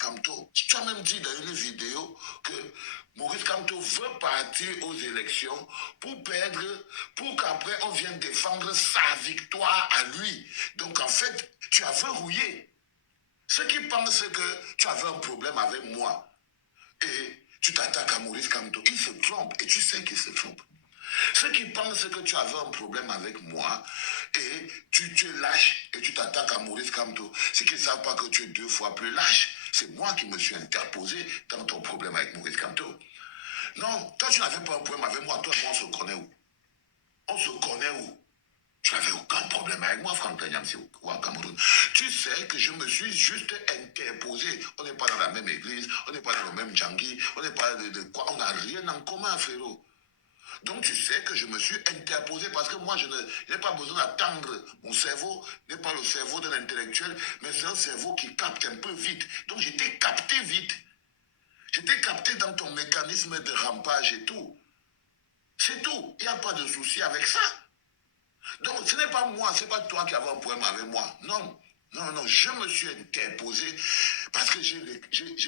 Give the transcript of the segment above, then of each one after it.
Kamto. Tu as même dit dans une vidéo que Maurice Kamto veut partir aux élections pour perdre, pour qu'après on vienne défendre sa victoire à lui. Donc en fait, tu as verrouillé. Ceux qui pensent que tu avais un problème avec moi et tu t'attaques à Maurice Kamto, ils se trompent et tu sais qu'ils se trompent. Ceux qui pensent que tu avais un problème avec moi et tu es lâche et tu t'attaques à Maurice Kamto, c'est qu'ils ne savent pas que tu es 2 fois plus lâche. C'est moi qui me suis interposé dans ton problème avec Maurice Kamto. Non, toi tu n'avais pas un problème avec moi, toi et moi on se connaît où? On se connaît où? Tu n'avais aucun problème avec moi, Franklin Nyamsi, ou à Cameroun. Tu sais que je me suis juste interposé. On n'est pas dans la même église, on n'est pas dans le même djangui, on n'est pas de quoi, on n'a rien en commun, frérot. Donc tu sais que je me suis interposé parce que moi je n'ai pas besoin d'attendre. Mon cerveau n'est pas le cerveau d'un intellectuel, mais c'est un cerveau qui capte un peu vite. Donc j'étais capté vite. J'étais capté dans ton mécanisme de rampage et tout. C'est tout. Il n'y a pas de souci avec ça. Donc ce n'est pas moi, ce n'est pas toi qui avais un problème avec moi. Non. Non, non, je me suis interposé parce que j'ai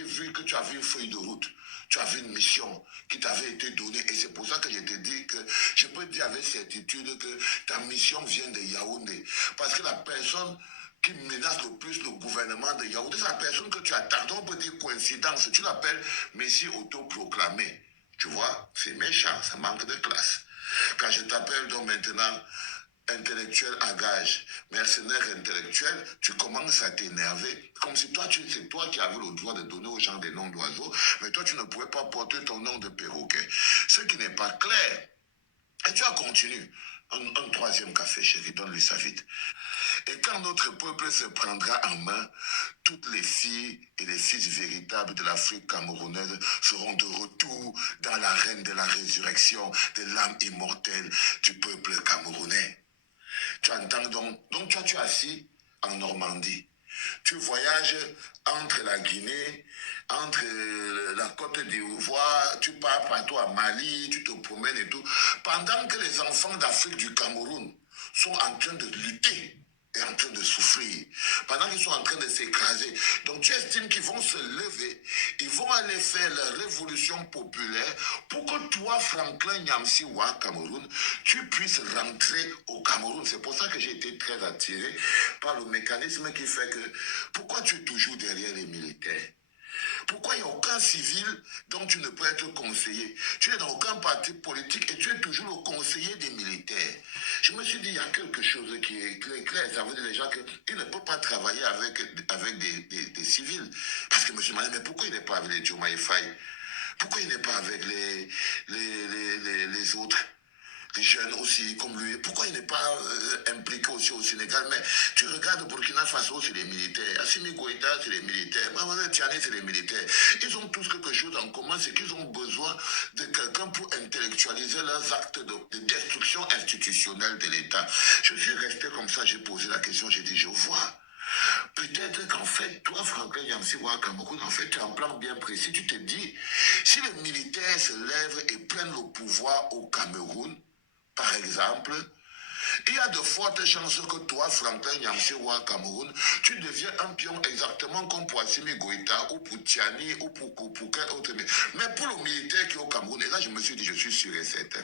vu que tu avais une feuille de route, tu avais une mission qui t'avait été donnée et c'est pour ça que je te dis que je peux te dire avec certitude que ta mission vient de Yaoundé. Parce que la personne qui menace le plus le gouvernement de Yaoundé, c'est la personne que tu attaques. Donc on peut dire coïncidence, tu l'appelles Messie autoproclamé. Tu vois, c'est méchant, ça manque de classe. Quand je t'appelle donc maintenant intellectuel à gage, mercenaire intellectuel, tu commences à t'énerver. Comme si toi, c'est toi qui avais le droit de donner aux gens des noms d'oiseaux, mais toi, tu ne pouvais pas porter ton nom de perroquet. Ce qui n'est pas clair. Et tu as continué. Un troisième café, chérie, donne-lui ça vite. Et quand notre peuple se prendra en main, toutes les filles et les fils véritables de l'Afrique camerounaise seront de retour dans l'arène de la résurrection de l'âme immortelle du peuple camerounais. Tu entends donc toi tu es assis en Normandie. Tu voyages entre la Guinée, entre la Côte d'Ivoire, tu pars partout à Mali, tu te promènes et tout. Pendant que les enfants d'Afrique du Cameroun sont en train de lutter et en train de souffrir, pendant qu'ils sont en train de s'écraser. Donc tu estimes qu'ils vont se lever, ils vont aller faire la révolution populaire pour que toi, Franklin Nyamsi Ouattara Cameroun, tu puisses rentrer au Cameroun. C'est pour ça que j'ai été très attiré par le mécanisme qui fait que, pourquoi tu es toujours derrière les militaires? Pourquoi il n'y a aucun civil dont tu ne peux être conseiller? Tu n'es dans aucun parti politique et tu es toujours le conseiller des militaires. Je me suis dit, il y a quelque chose qui est clair. Ça veut dire déjà qu'il ne peut pas travailler avec des civils. Parce que je me suis demandé, mais pourquoi il n'est pas avec les Diomaye Faye? Pourquoi il n'est pas avec les autres? Les jeunes aussi, comme lui, pourquoi il n'est pas impliqué aussi au Sénégal? Mais tu regardes Burkina Faso, c'est les militaires. Assimi Goïta, c'est les militaires. Mamadou Tiani, c'est les militaires. Ils ont tous quelque chose en commun, c'est qu'ils ont besoin de quelqu'un pour intellectualiser leurs actes de destruction institutionnelle de l'État. Je suis resté comme ça, j'ai posé la question, j'ai dit, je vois. Peut-être qu'en fait, toi, Franklin Nyamsi Ouattara Cameroun, en fait, tu as un plan bien précis. Tu te dis, si les militaires se lèvent et prennent le pouvoir au Cameroun, par exemple, il y a de fortes chances que toi, Franklin Nyamsi Ouattara Cameroun, tu deviens un pion exactement comme pour Assimi Goïta ou pour Tiani ou pour quel autre. Mais pour le militaire qui est au Cameroun, et là je me suis dit, je suis sûr et certain,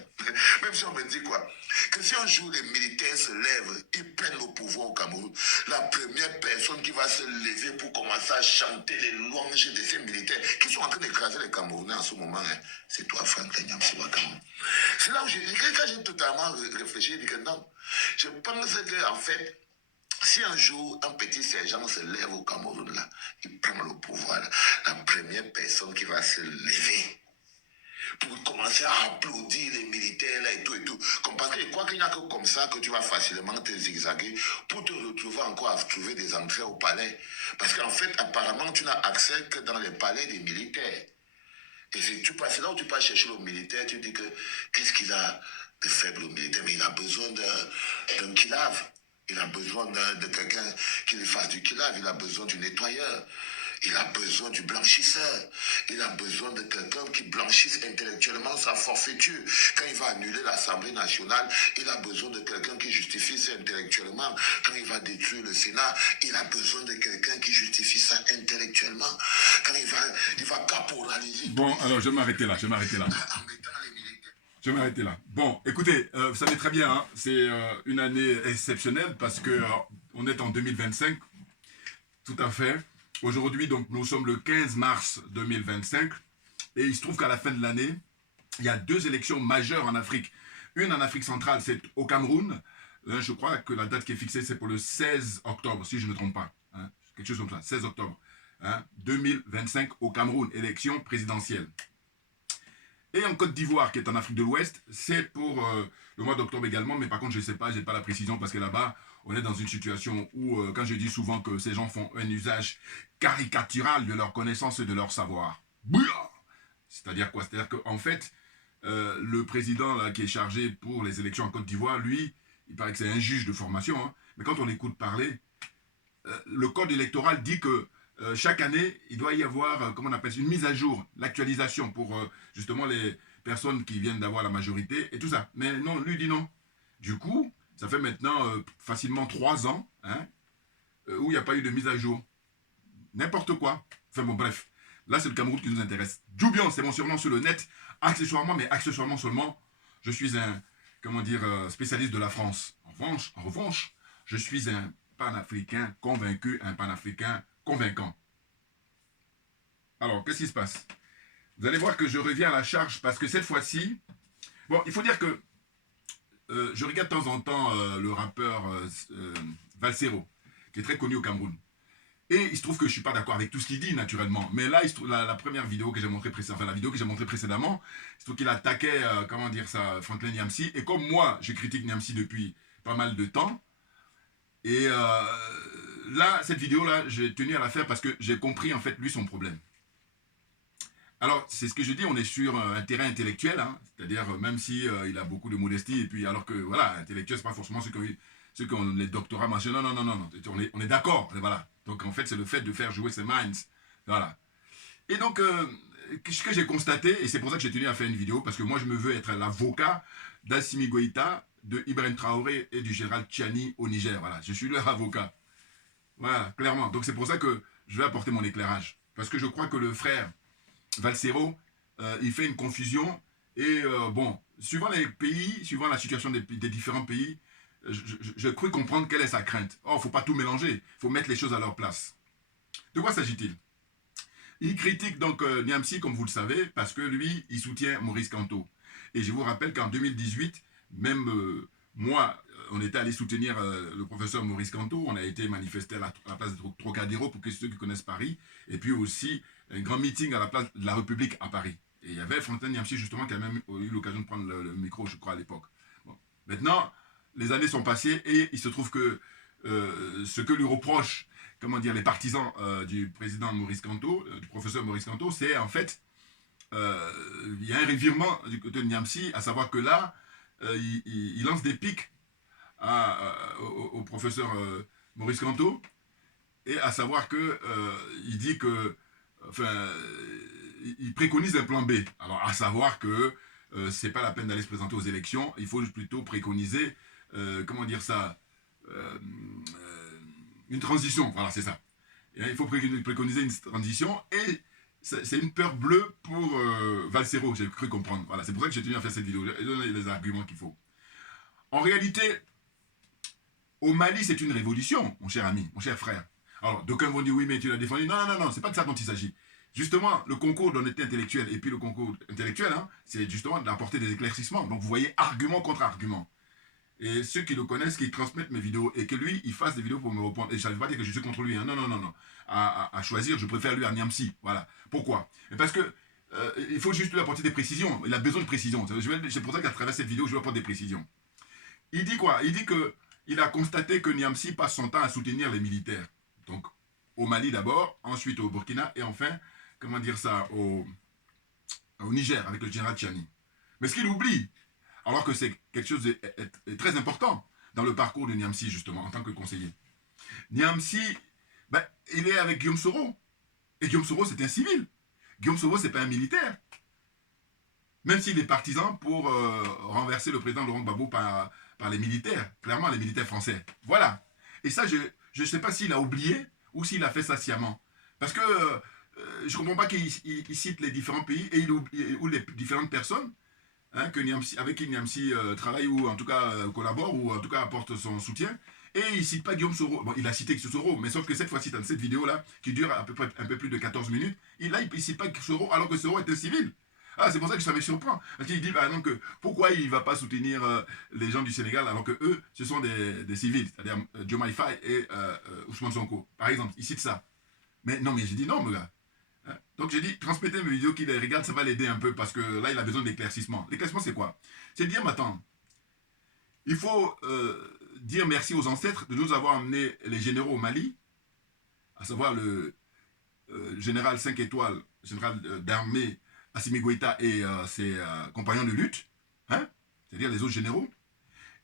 même si on me dit quoi, que si un jour les militaires se lèvent, ils prennent le pouvoir au Cameroun, la première personne qui va se lever pour commencer à chanter les louanges de ces militaires qui sont en train d'écraser les Camerounais en ce moment, hein, c'est toi, Franklin Nyamsi Ouattara Cameroun. C'est là où quand j'ai totalement réfléchi, j'ai dit que non. Je pense qu'en fait, si un jour un petit sergent se lève au Cameroun, là, il prend le pouvoir, là, la première personne qui va se lever pour commencer à applaudir les militaires là et tout et tout. Parce que je crois qu'il n'y a que comme ça que tu vas facilement te zigzaguer pour te retrouver encore à trouver des entrées au palais. Parce qu'en fait, apparemment, tu n'as accès que dans les palais des militaires. Et si tu passes là où tu passes chercher le militaire, tu dis que qu'est-ce qu'il a de faible au militaire, mais il a besoin d'un kilave. Il a besoin de quelqu'un qui lui fasse du kilave, il a besoin du nettoyeur. Il a besoin du blanchisseur. Il a besoin de quelqu'un qui blanchisse intellectuellement sa forfaiture. Quand il va annuler l'Assemblée nationale, il a besoin de quelqu'un qui justifie ça intellectuellement. Quand il va détruire le Sénat, il a besoin de quelqu'un qui justifie ça intellectuellement. va caporaliser. Bon, alors je vais m'arrêter là, en mettant les militaires. Je vais m'arrêter là. Bon, écoutez, vous savez très bien, hein, c'est une année exceptionnelle parce que on est en 2025, tout à fait. Aujourd'hui, donc, nous sommes le 15 mars 2025 et il se trouve qu'à la fin de l'année, il y a 2 élections majeures en Afrique. Une en Afrique centrale, c'est au Cameroun. Je crois que la date qui est fixée, c'est pour le 16 octobre, si je ne me trompe pas. Hein, quelque chose comme ça, 16 octobre. Hein, 2025 au Cameroun, élection présidentielle. Et en Côte d'Ivoire, qui est en Afrique de l'Ouest, c'est pour le mois d'octobre également, mais par contre, je ne sais pas, je n'ai pas la précision, parce que là-bas, on est dans une situation où, quand je dis souvent que ces gens font un usage caricatural de leur connaissance et de leur savoir. C'est-à-dire quoi? C'est-à-dire qu'en fait, le président là, qui est chargé pour les élections en Côte d'Ivoire, lui, il paraît que c'est un juge de formation, hein, mais quand on écoute parler, le code électoral dit que chaque année, il doit y avoir, comment on appelle ça, une mise à jour, l'actualisation pour justement les personnes qui viennent d'avoir la majorité et tout ça. Mais non, lui dit non. Du coup, ça fait maintenant facilement 3 ans hein, où il n'y a pas eu de mise à jour. N'importe quoi. Enfin bon, bref. Là, c'est le Cameroun qui nous intéresse. Djoubian, c'est mon surnom sur le net. Accessoirement, mais accessoirement seulement, je suis un, comment dire, spécialiste de la France. En revanche, je suis un panafricain convaincu, un panafricain convaincant. Alors, qu'est-ce qui se passe? Vous allez voir que je reviens à la charge parce que cette fois-ci, bon, il faut dire que je regarde de temps en temps le rappeur Valsero, qui est très connu au Cameroun. Et il se trouve que je ne suis pas d'accord avec tout ce qu'il dit, naturellement. Mais là, il se trouve, la première vidéo que j'ai montrée précédemment, enfin la vidéo que j'ai montrée précédemment, il se trouve qu'il attaquait, comment dire ça, Franklin Nyamsi. Et comme moi, je critique Nyamsi depuis pas mal de temps, et là, cette vidéo-là, j'ai tenu à la faire parce que j'ai compris, en fait, lui, son problème. Alors, c'est ce que je dis, on est sur un terrain intellectuel, hein, c'est-à-dire même si il a beaucoup de modestie, et puis alors que, voilà, intellectuel, c'est pas forcément ceux qui ont les doctorats machin, non, on est d'accord, voilà. Donc, en fait, c'est le fait de faire jouer ses minds, voilà. Et donc, ce que j'ai constaté, et c'est pour ça que j'ai tenu à faire une vidéo, parce que moi, je me veux être l'avocat d'Assimi Goïta, de Ibrahim Traoré et du général Tchiani au Niger, voilà. Je suis leur avocat. Voilà, clairement. Donc, c'est pour ça que je vais apporter mon éclairage. Parce que je crois que le frère Valsero, il fait une confusion. Et bon, suivant les pays, suivant la situation des différents pays, je cru comprendre quelle est sa crainte. Oh, il ne faut pas tout mélanger. Il faut mettre les choses à leur place. De quoi s'agit-il? Il critique donc Nyamsi, comme vous le savez, parce que lui, il soutient Maurice Kamto. Et je vous rappelle qu'en 2018, même moi, on était allé soutenir le professeur Maurice Kamto. On a été manifester à la place de Trocadéro pour que ceux qui connaissent Paris. Et puis aussi un grand meeting à la place de la République à Paris. Et il y avait Franklin Nyamsi justement qui a même eu l'occasion de prendre le micro, je crois, à l'époque. Bon. Maintenant, les années sont passées et il se trouve que ce que lui reprochent, comment dire, les partisans du président Maurice Kamto, du professeur Maurice Kamto, c'est en fait, il y a un revirement du côté de Nyamsi, à savoir que là, il lance des pics au professeur Maurice Kamto, et à savoir que il dit que, enfin, il préconise un plan B. Alors, à savoir que c'est pas la peine d'aller se présenter aux élections, il faut plutôt préconiser, comment dire ça, une transition, voilà, c'est ça. Et il faut préconiser une transition, et c'est une peur bleue pour Valsero, j'ai cru comprendre. Voilà, c'est pour ça que j'ai tenu à faire cette vidéo, et donner les arguments qu'il faut. En réalité, au Mali, c'est une révolution, mon cher ami, mon cher frère. Alors, d'aucuns vont dire, oui, mais tu l'as défendu. Non, non, non, non, c'est pas de ça dont il s'agit. Justement, le concours d'honnêteté intellectuelle et puis le concours intellectuel, hein, c'est justement d'apporter des éclaircissements. Donc, vous voyez argument contre argument. Et ceux qui le connaissent, qui transmettent mes vidéos, et que lui, il fasse des vidéos pour me répondre. Et ça ne veut pas dire que je suis contre lui. Hein. Non, non, non, non. À choisir, je préfère lui à Nyamsi. Voilà. Pourquoi? Parce que il faut juste lui apporter des précisions. Il a besoin de précisions. C'est pour ça qu'à travers cette vidéo, je lui apporte des précisions. Il dit quoi? Il dit qu'il a constaté que Nyamsi passe son temps à soutenir les militaires. Donc, au Mali d'abord, ensuite au Burkina, et enfin, comment dire ça, au Niger, avec le général Tchiani. Mais ce qu'il oublie, alors que c'est quelque chose de très important dans le parcours de Nyamsi, justement, en tant que conseiller. Nyamsi, ben, il est avec Guillaume Soro. Et Guillaume Soro, c'est un civil. Guillaume Soro, c'est pas un militaire. Même s'il est partisan pour renverser le président Laurent Gbagbo par les militaires, clairement les militaires français. Voilà. Et ça, je ne sais pas s'il a oublié ou s'il a fait ça sciemment. Parce que je ne comprends pas qu'il cite les différents pays et ou les différentes personnes hein, avec qui Niamsi travaille ou en tout cas collabore ou en tout cas apporte son soutien. Et il ne cite pas Guillaume Soro. Bon, il a cité Soro, mais sauf que cette fois-ci, dans cette vidéo-là, qui dure à peu près un peu plus de 14 minutes, il ne cite pas Soro alors que Soro est un civil. Ah, c'est pour ça que ça me surprend. Parce qu'il dit par exemple que pourquoi il ne va pas soutenir les gens du Sénégal alors que eux, ce sont des civils, c'est-à-dire Diomaye Faye et Ousmane Sonko. Par exemple, il cite ça. Mais non, mais j'ai dit non, mon gars. Donc j'ai dit, transmettez mes vidéos qu'il les regarde, ça va l'aider un peu parce que là, il a besoin d'éclaircissement. L'éclaircissement, c'est quoi? C'est de dire, maintenant, il faut dire merci aux ancêtres de nous avoir amené les généraux au Mali, à savoir le général 5 étoiles, général d'armée Assimi Goïta et ses compagnons de lutte, hein, c'est-à-dire les autres généraux.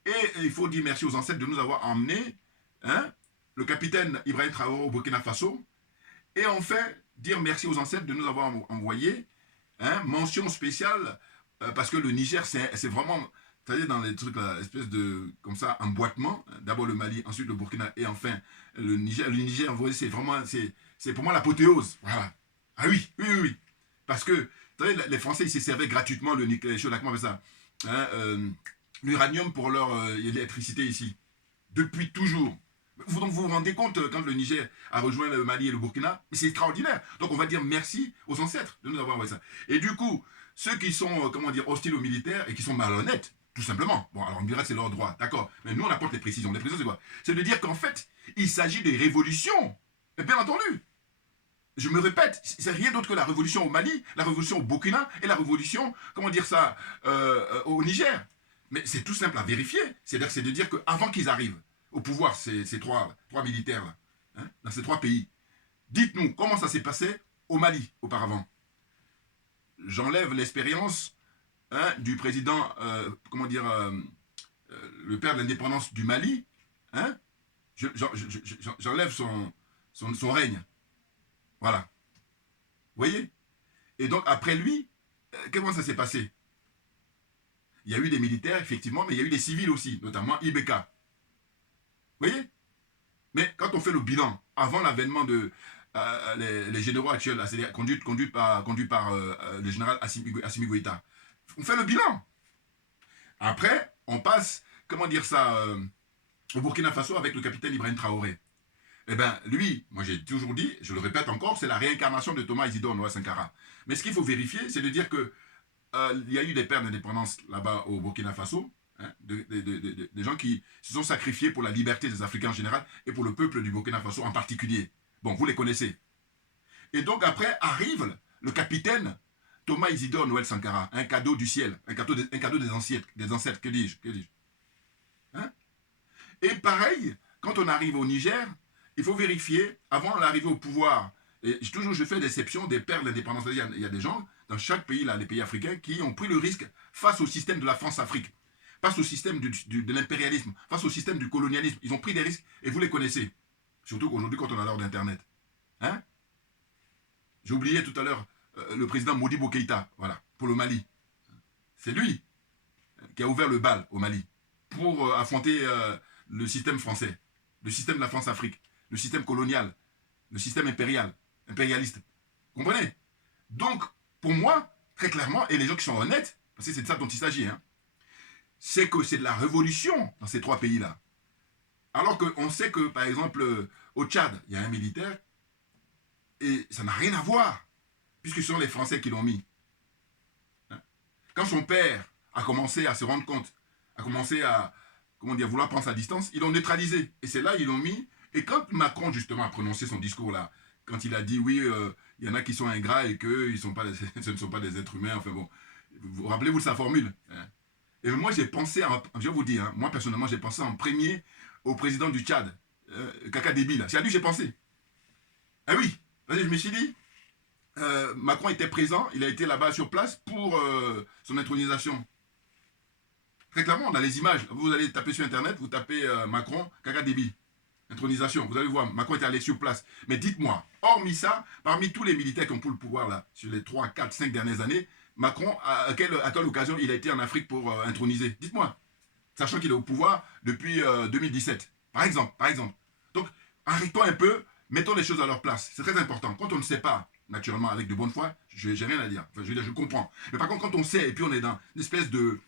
Et il faut dire merci aux ancêtres de nous avoir emmené hein, le capitaine Ibrahim Traoré au Burkina Faso. Et enfin, dire merci aux ancêtres de nous avoir envoyé hein, mention spéciale parce que le Niger, c'est vraiment, c'est-à-dire dans les trucs, espèce de, comme ça, emboîtement. D'abord le Mali, ensuite le Burkina et enfin le Niger. Le Niger, vous voyez, c'est vraiment, c'est pour moi l'apothéose. Voilà. Ah oui, oui, oui, oui. Parce que, vous savez, les Français, ils se servaient gratuitement le nickel, comment ça hein, l'uranium pour leur électricité ici. Depuis toujours. Donc vous vous rendez compte quand le Niger a rejoint le Mali et le Burkina, c'est extraordinaire. Donc on va dire merci aux ancêtres de nous avoir envoyé ça. Et du coup, ceux qui sont, comment dire, hostiles aux militaires et qui sont malhonnêtes, tout simplement. Bon, alors on dirait que c'est leur droit, d'accord. Mais nous on apporte les précisions. Les précisions c'est quoi? C'est de dire qu'en fait, il s'agit des révolutions. Et bien entendu. Je me répète, c'est rien d'autre que la révolution au Mali, la révolution au Burkina et la révolution, comment dire ça, au Niger. Mais c'est tout simple à vérifier. C'est de dire qu'avant qu'ils arrivent au pouvoir, ces trois militaires, là, hein, dans ces trois pays, dites-nous comment ça s'est passé au Mali auparavant. J'enlève l'expérience hein, du président, comment dire, le père de l'indépendance du Mali. Hein, j'enlève son règne. Voilà. Vous voyez? Et donc, après lui, comment ça s'est passé? Il y a eu des militaires, effectivement, mais il y a eu des civils aussi, notamment Ibeka. Vous voyez? Mais quand on fait le bilan, avant l'avènement de les généraux actuels, c'est-à-dire conduits par le général Assimi Goïta, on fait le bilan. Après, on passe, comment dire ça, au Burkina Faso avec le capitaine Ibrahim Traoré. Eh bien, lui, moi j'ai toujours dit, je le répète encore, c'est la réincarnation de Thomas Isidore Noah Sankara. Mais ce qu'il faut vérifier, c'est de dire que il y a eu des pères d'indépendance là-bas au Burkina Faso, hein, des gens qui se sont sacrifiés pour la liberté des Africains en général et pour le peuple du Burkina Faso en particulier. Bon, vous les connaissez. Et donc après arrive le capitaine Thomas Isidore Noël Sankara, un cadeau du ciel, un cadeau des ancêtres, que dis-je, hein? Et pareil, quand on arrive au Niger, il faut vérifier, avant l'arrivée au pouvoir, et toujours je fais l'exception des pères de l'indépendance. Il y a des gens dans chaque pays, là, les pays africains, qui ont pris le risque face au système de la France-Afrique, face au système de l'impérialisme, face au système du colonialisme. Ils ont pris des risques et vous les connaissez. Surtout qu'aujourd'hui, quand on a l'heure d'Internet. Hein? J'ai oublié tout à l'heure le président Modibo Keïta, voilà, pour le Mali. C'est lui qui a ouvert le bal au Mali pour affronter le système français, le système de la France-Afrique, le système colonial, le système impérialiste. Vous comprenez? Donc, pour moi, très clairement, et les gens qui sont honnêtes, parce que c'est de ça dont il s'agit, hein, c'est que c'est de la révolution dans ces trois pays-là. Alors qu'on sait que, par exemple, au Tchad, il y a un militaire, et ça n'a rien à voir, puisque ce sont les Français qui l'ont mis. Hein? Quand son père a commencé à se rendre compte, a commencé à, comment dire, vouloir prendre sa distance, ils l'ont neutralisé. Et c'est là ils l'ont mis. Et quand Macron, justement, a prononcé son discours là, quand il a dit, oui, il y en a qui sont ingrats et que ce ne sont pas des êtres humains, enfin bon, rappelez-vous de sa formule. Hein? Et moi, j'ai pensé, je vais vous dire, hein, moi personnellement, j'ai pensé en premier au président du Tchad, Kaka Déby, là. C'est à lui que j'ai pensé. Ah oui, je me suis dit, Macron était présent, il a été là-bas sur place pour son intronisation. Très clairement, on a les images. Vous allez taper sur Internet, vous tapez Macron, Kaka Déby. Intronisation, vous allez voir, Macron est allé sur place. Mais dites-moi, hormis ça, parmi tous les militaires qui ont pris le pouvoir là, sur les 3, 4, 5 dernières années, Macron, à quelle occasion il a été en Afrique pour introniser? Dites-moi. Sachant qu'il est au pouvoir depuis 2017. Par exemple. Donc, arrêtons un peu, mettons les choses à leur place. C'est très important. Quand on ne sait pas, naturellement, avec de bonne foi, je n'ai rien à dire. Enfin, je veux dire, je comprends. Mais par contre, quand on sait, et puis on est dans une espèce de,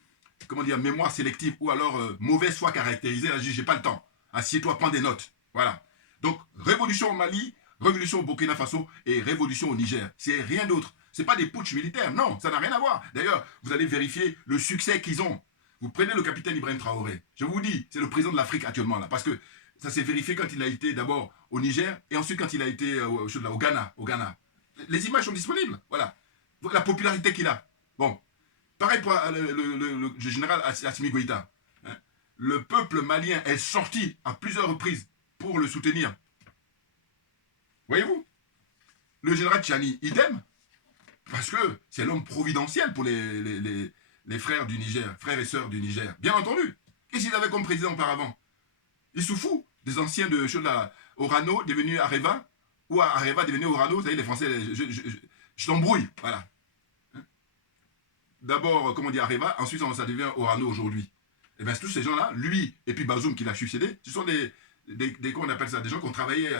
comment dire, mémoire sélective, ou alors mauvaise foi caractérisée, là, je dis, j'ai pas le temps. Assieds-toi, prends des notes. Voilà. Donc, révolution au Mali, révolution au Burkina Faso et révolution au Niger. C'est rien d'autre. Ce n'est pas des putschs militaires. Non, ça n'a rien à voir. D'ailleurs, vous allez vérifier le succès qu'ils ont. Vous prenez le capitaine Ibrahim Traoré. Je vous dis, c'est le président de l'Afrique actuellement, là. Parce que ça s'est vérifié quand il a été d'abord au Niger et ensuite quand il a été au Ghana. Les images sont disponibles. Voilà. La popularité qu'il a. Bon. Pareil pour le général Assimi Goïta. Hein. Le peuple malien est sorti à plusieurs reprises pour le soutenir. Voyez-vous? Le général Tchani, idem. Parce que c'est l'homme providentiel pour les frères du Niger, frères et sœurs du Niger. Bien entendu. Qu'est-ce qu'il avait comme président auparavant? Issoufou, des anciens de Orano, devenus Areva, ou Areva devenu Orano, vous savez, les Français, je t'embrouille, voilà. D'abord, comment dire, Areva, ensuite ça devient Orano aujourd'hui. Et bien tous ces gens-là, lui et puis Bazoum qui l'a succédé, ce sont des comment on appelle ça, des gens qui ont travaillé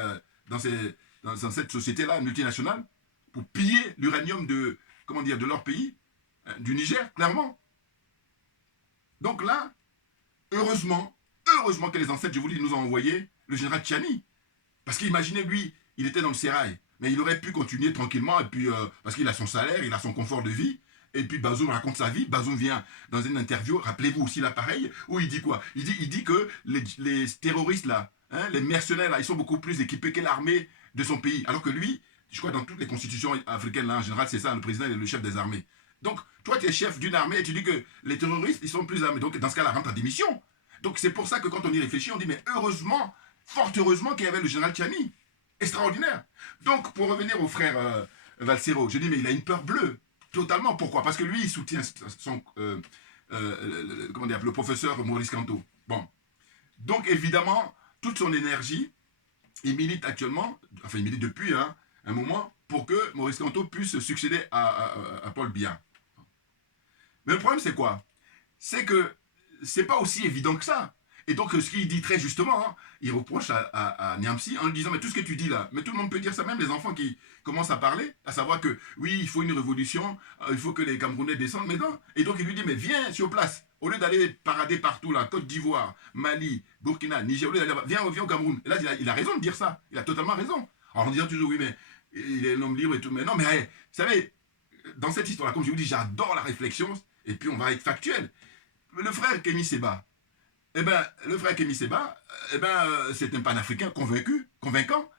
dans cette société-là, multinationale, pour piller l'uranium de, comment dire, de leur pays, du Niger, clairement. Donc là, heureusement que les ancêtres, je vous dis, nous ont envoyé le général Tchani. Parce qu'imaginez, lui, il était dans le sérail. Mais il aurait pu continuer tranquillement, et puis, parce qu'il a son salaire, il a son confort de vie. Et puis Bazoum raconte sa vie. Bazoum vient dans une interview, rappelez-vous aussi l'appareil, où il dit quoi? Il dit que les terroristes là, hein, les mercenaires là, ils sont beaucoup plus équipés que l'armée de son pays. Alors que lui, je crois dans toutes les constitutions africaines là, en général, c'est ça, le président est le chef des armées. Donc, toi, tu es chef d'une armée et tu dis que les terroristes, ils sont plus armés. Donc, dans ce cas-là, rentre en démission. Donc, c'est pour ça que quand on y réfléchit, on dit, mais heureusement, fort heureusement qu'il y avait le général Tchani. Extraordinaire. Donc, pour revenir au frère Valsero, je dis, mais il a une peur bleue. Totalement. Pourquoi? Parce que lui, il soutient comment dire, le professeur Maurice Kamto. Bon. Donc, évidemment, toute son énergie, il milite actuellement, enfin, il milite depuis un moment, pour que Maurice Kamto puisse succéder à Paul Biya. Mais le problème, c'est quoi? C'est que c'est pas aussi évident que ça. Et donc, ce qu'il dit très justement, il reproche à Niamsi en lui disant, mais tout ce que tu dis là, mais tout le monde peut dire ça, même les enfants qui commencent à parler, à savoir que oui, il faut une révolution, il faut que les Camerounais descendent, mais non. Et donc, il lui dit, mais viens sur place. Au lieu d'aller parader partout, là, Côte d'Ivoire, Mali, Burkina, Niger, au lieu d'aller viens au Cameroun. Et là, il a raison de dire ça. Il a totalement raison. Alors, en disant toujours, oui, mais il est un homme libre et tout. Mais non, mais vous savez, dans cette histoire-là, comme je vous dis, j'adore la réflexion, et puis on va être factuel. Le frère Kémy Séba, le frère Kémy Séba, c'est un panafricain convaincant.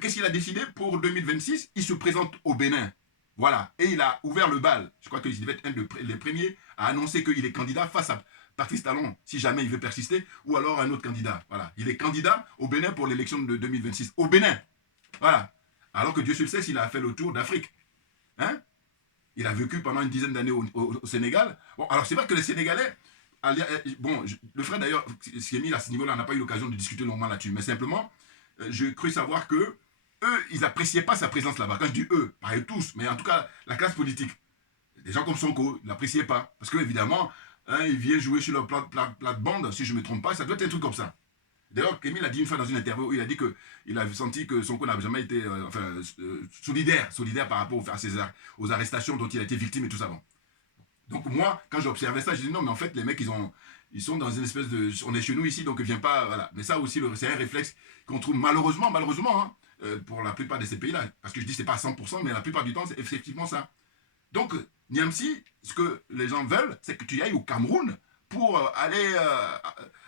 Qu'est-ce qu'il a décidé pour 2026? Il se présente au Bénin. Voilà. Et il a ouvert le bal. Je crois qu'il devait être un des premiers à annoncer qu'il est candidat face à Patrice Talon, si jamais il veut persister, ou alors un autre candidat. Voilà. Il est candidat au Bénin pour l'élection de 2026. Au Bénin. Voilà. Alors que Dieu seul sait s'il a fait le tour d'Afrique. Hein? Il a vécu pendant une dizaine d'années au Sénégal. Bon, alors c'est vrai que les Sénégalais, bon, le frère d'ailleurs, Kémy à ce niveau-là, on n'a pas eu l'occasion de discuter longuement là-dessus, mais simplement, j'ai cru savoir que eux, ils n'appréciaient pas sa présence là-bas. Quand je dis eux, pas eux tous, mais en tout cas, la classe politique. Des gens comme Sonko, ils n'appréciaient pas. Parce qu'évidemment, il vient jouer sur leur plate-bande, si je ne me trompe pas, ça doit être un truc comme ça. D'ailleurs, Kémy l'a dit une fois dans une interview, il a dit qu'il a senti que Sonko n'a jamais été solidaire par rapport aux arrestations dont il a été victime et tout ça. Bon. Donc moi, quand j'observais ça, je dis non, mais en fait, les mecs, ils sont dans une espèce de... On est chez nous ici, donc viens pas... Voilà. Mais ça aussi, c'est un réflexe qu'on trouve malheureusement, pour la plupart de ces pays-là. Parce que je dis c'est pas à 100%, mais la plupart du temps, c'est effectivement ça. Donc, Niamsi, ce que les gens veulent, c'est que tu ailles au Cameroun pour aller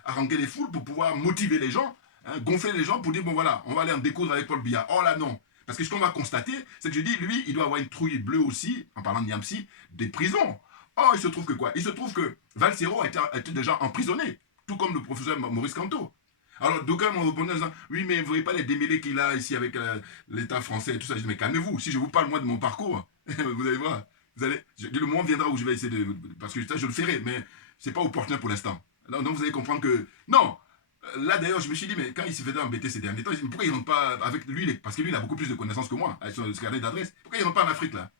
haranguer les foules, pour pouvoir motiver les gens, gonfler les gens pour dire, bon voilà, on va aller en découdre avec Paul Biya. Oh là non. Parce que ce qu'on va constater, c'est que je dis, lui, il doit avoir une trouille bleue aussi, en parlant de Niamsi, des prisons. Oh, il se trouve que quoi? Il se trouve que Valsero a été déjà emprisonné, tout comme le professeur Maurice Kamto. Alors, d'aucuns m'ont répondu en disant, oui, mais vous ne voyez pas les démêlés qu'il a ici avec l'État français et tout ça. Je dis, mais calmez-vous, si je vous parle moi de mon parcours, vous allez voir, le moment viendra où je vais essayer de... Parce que ça, je le ferai, mais ce n'est pas opportun pour l'instant. Donc, vous allez comprendre que... Non. Là, d'ailleurs, je me suis dit, mais quand il se faisait embêter ces derniers temps, je me dis, pourquoi il ne rentre pas avec lui? Parce que lui, il a beaucoup plus de connaissances que moi, avec son carnet d'adresse. Pourquoi il ne rentre pas en Afrique, là?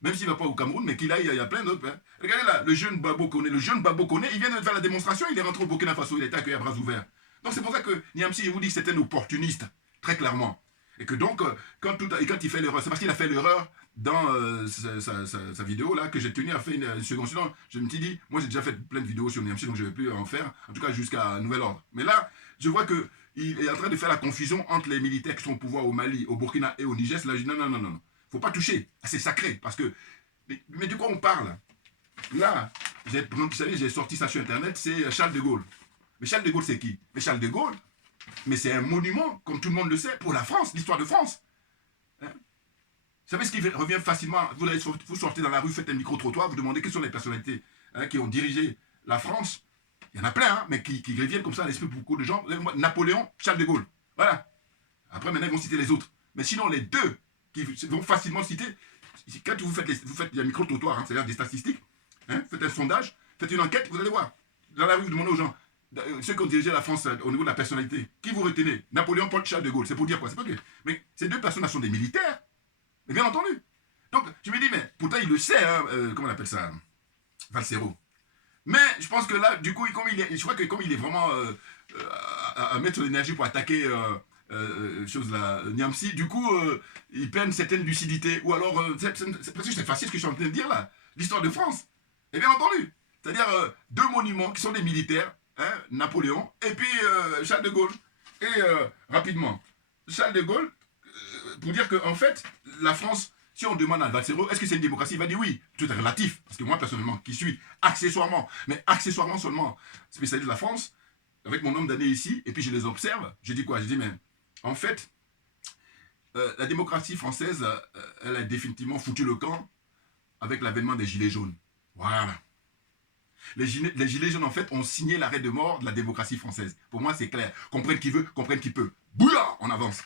Même s'il ne va pas au Cameroun, mais qu'il aille, il y a plein d'autres. Hein. Regardez là, le jeune Babo Koné, il vient de faire la démonstration, il est rentré au Burkina Faso, il a été accueilli à bras ouverts. Donc c'est pour ça que Niamsi, je vous dis, c'est un opportuniste, très clairement. Et que donc, quand il fait l'erreur, c'est parce qu'il a fait l'erreur dans sa vidéo là que j'ai tenu à faire une seconde. Sinon, je me suis dit, moi j'ai déjà fait plein de vidéos sur Niamsi, donc je ne vais plus en faire, en tout cas jusqu'à nouvel ordre. Mais là, je vois qu'il est en train de faire la confusion entre les militaires qui sont au pouvoir au Mali, au Burkina et au Niger. Là, je dis non, non, non, non, faut pas toucher. C'est sacré, parce que. Mais de quoi on parle? Là, vous savez, j'ai sorti ça sur Internet, c'est Charles de Gaulle. Mais Charles de Gaulle, c'est qui? Mais Charles de Gaulle, mais c'est un monument, comme tout le monde le sait, pour la France, l'histoire de France. Hein? Vous savez ce qui revient facilement? Vous sortez dans la rue, faites un micro-trottoir, vous demandez quelles sont les personnalités qui ont dirigé la France. Il y en a plein, hein, mais qui reviennent comme ça à l'esprit pour beaucoup de gens. Napoléon, Charles de Gaulle. Voilà. Après, maintenant, ils vont citer les autres. Mais sinon, les deux qui vont facilement citer, quand vous faites un micro-trottoir, hein, c'est-à-dire des statistiques, hein, faites un sondage, faites une enquête, vous allez voir. Dans la rue, vous demandez aux gens, ceux qui ont dirigé la France au niveau de la personnalité, qui vous retenez? Napoléon, Paul, Charles de Gaulle. C'est pour dire quoi? C'est pas que. Mais ces deux personnes sont des militaires. Mais bien entendu. Donc, je me dis, mais pourtant, il le sait, hein, comment on appelle ça? Valsero. Mais je pense que là, du coup, je crois que comme il est vraiment à mettre son énergie pour attaquer Niamsi, du coup, il perd une certaine lucidité. Ou alors, c'est facile ce que je suis en train de dire là. L'histoire de France. Et bien entendu. C'est-à-dire deux monuments qui sont des militaires, hein, Napoléon, et puis Charles de Gaulle. Et rapidement, Charles de Gaulle, pour dire qu'en fait, la France, si on demande à Valsero, est-ce que c'est une démocratie? Il va dire oui. Tout est relatif. Parce que moi, personnellement, qui suis accessoirement, mais accessoirement seulement spécialiste de la France, avec mon nombre d'années ici, et puis je les observe, je dis quoi? Je dis, mais en fait, la démocratie française, elle a définitivement foutu le camp avec l'avènement des Gilets jaunes. Voilà. Les gilets jaunes, en fait, ont signé l'arrêt de mort de la démocratie française. Pour moi, c'est clair. Comprenne qui veut, comprenne qui peut. Bouya, on avance.